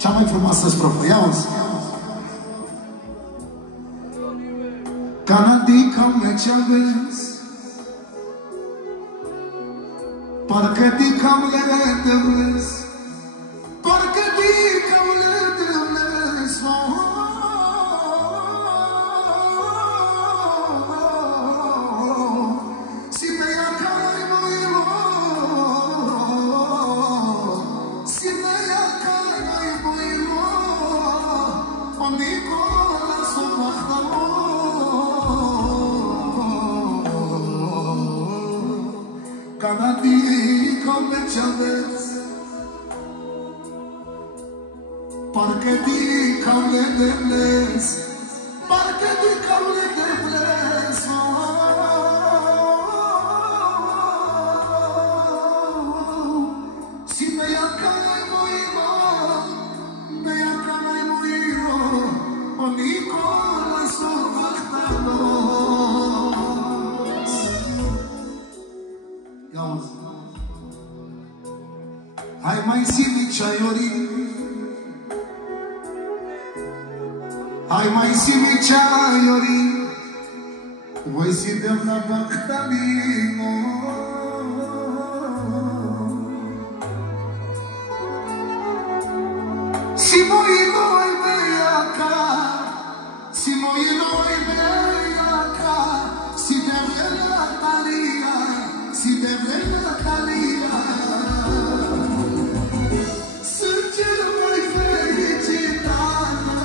Cea mai frumoasă strofă, ia uzi. Canadica-me ce-am vezi, parcă dica-mi le redevlezi, parcă dica-mi le redevlezi. Si me ia care nu-i si me ia care nu-i o Nicola s-o Canadica-me ce-am vezi, parcă dica-mi le redevlezi, parcă dica-mi le redevlezi. Si me ia care nu-i me ia care nu-i o Nicola s-o-Vahtanos. Ia uzi. Hai mai zi-mi ce-ai orit, hai mai zi-mi ce-ai orit, voi si de la Bactalino. Si moi noi beaca, si moi noi beaca, si deve la talia, si deve la talia. Sângele mai fericitana,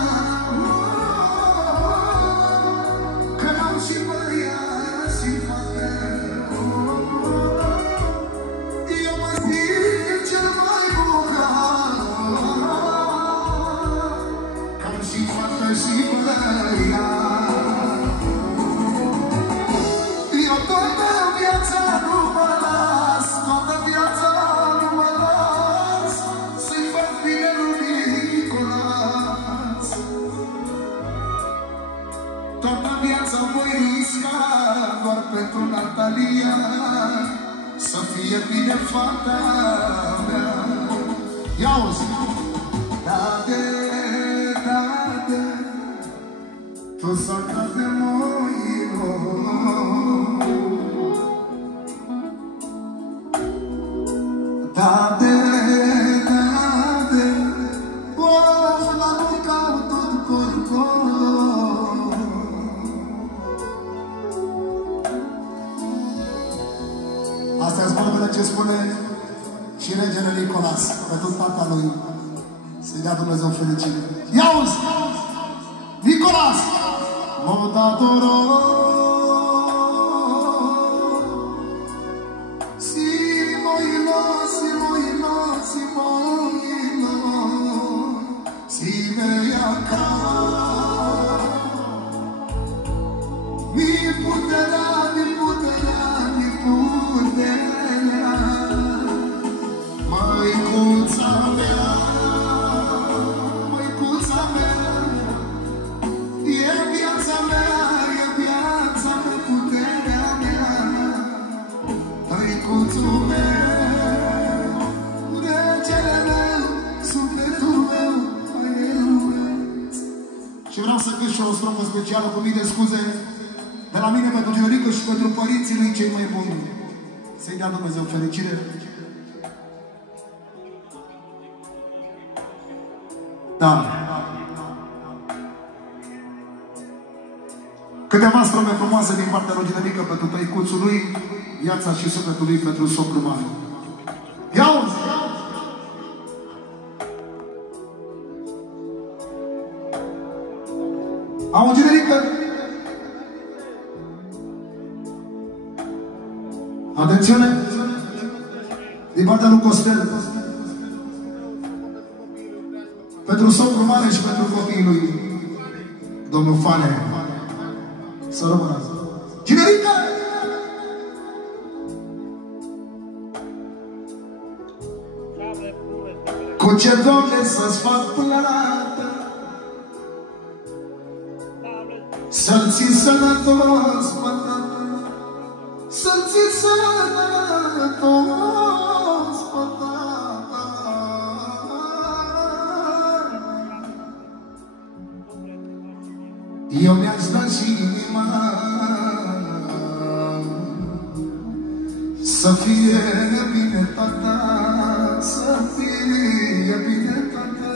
că n-am și băiat și fată. Eu mă simt cel mai bogat, că-am și fată și băiat. Eu toată viața nu mă las, toată viața nu mă las, să-i fac bine lui Nicolas. Toată viața voi risca doar pentru Natalia, să fie bine fata mea. Ia-o-zi! Dade, dade, tu s-a de moino. Dade, dade, of la bucau tot corpul. Astea-s vorbele ce spune și regele Nicolas pentru tata lui. Să-i dea Dumnezeu fericire. Ia-uzi! Nicolas! Mă datoro si moino, si moino, si moino, si me iaca mi puterea, mi puterea, mi puterea măicuța mea, măicuța mea, e viața mea, e viața mea, puterea mea, măicuțul meu, regele meu, sufletul meu, măielul meu. Și vreau să cânt și o strofă specială cu mii de scuze de la mine pentru Generică și pentru părinții lui cei mai buni. Să-i dea Dumnezeu fericire. Da. Câteva strofe frumoase din partea lui Generică pentru tăicuțul lui, viața și sufletul lui pentru socru mare. Ia-uzi! Am o Generică? Atențiune! Din partea lui Costel. Pentru socru mare și pentru copiii lui, domnul Fane. Să rămână. Generică! Cu ce, Doamne, să-ți fac plată, să-l ții sănătos, pătată, să-l ții sănătos, pătată. Eu mi-aș da și inima să fie bine, tata, să fie bine, tata.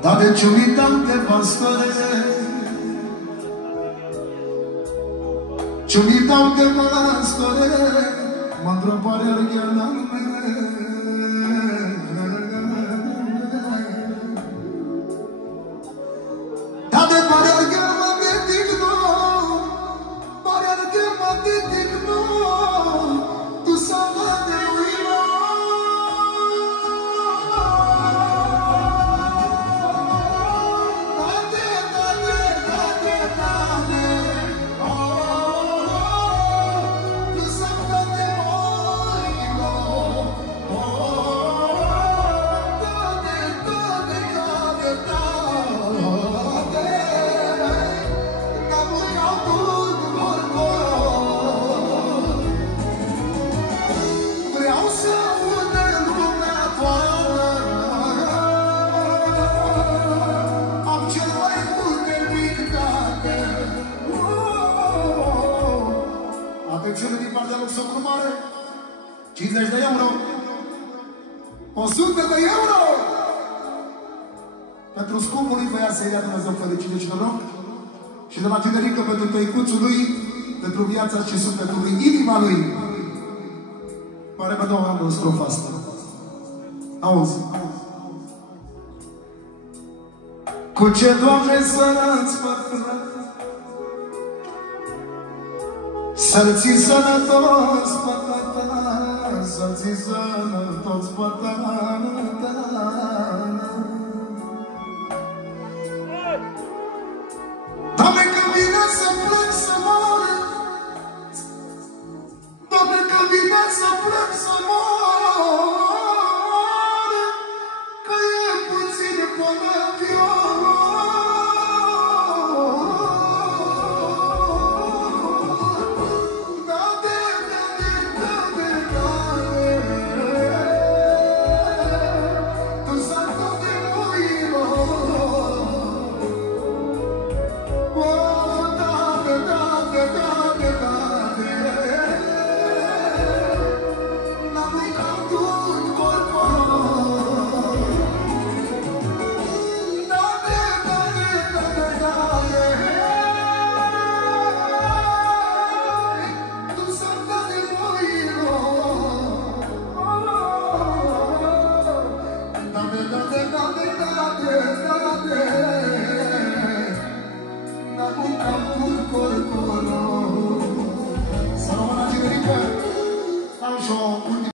Dar de ce uitam de pastore, ce uitam de pastore, mă întrebare argheala mea. Dar de pare argheala de digno, pare argheala de digno, tu s-a de uilo. Atențiune din partea lui Socru Mare, 50 de euro, 100 de euro, pentru scumpul lui Băiat să-i dea Dumnezeu fericire și noroc, și de la tinerică pentru tăicuțul lui, pentru viața și sufletul lui, inima lui. Pare mă dau în strofa asta. Auzi. Cu ce, Doamne, să-ți pătrăt, să-l ții sănătos, pătata, să-l ții sănătos, pătata.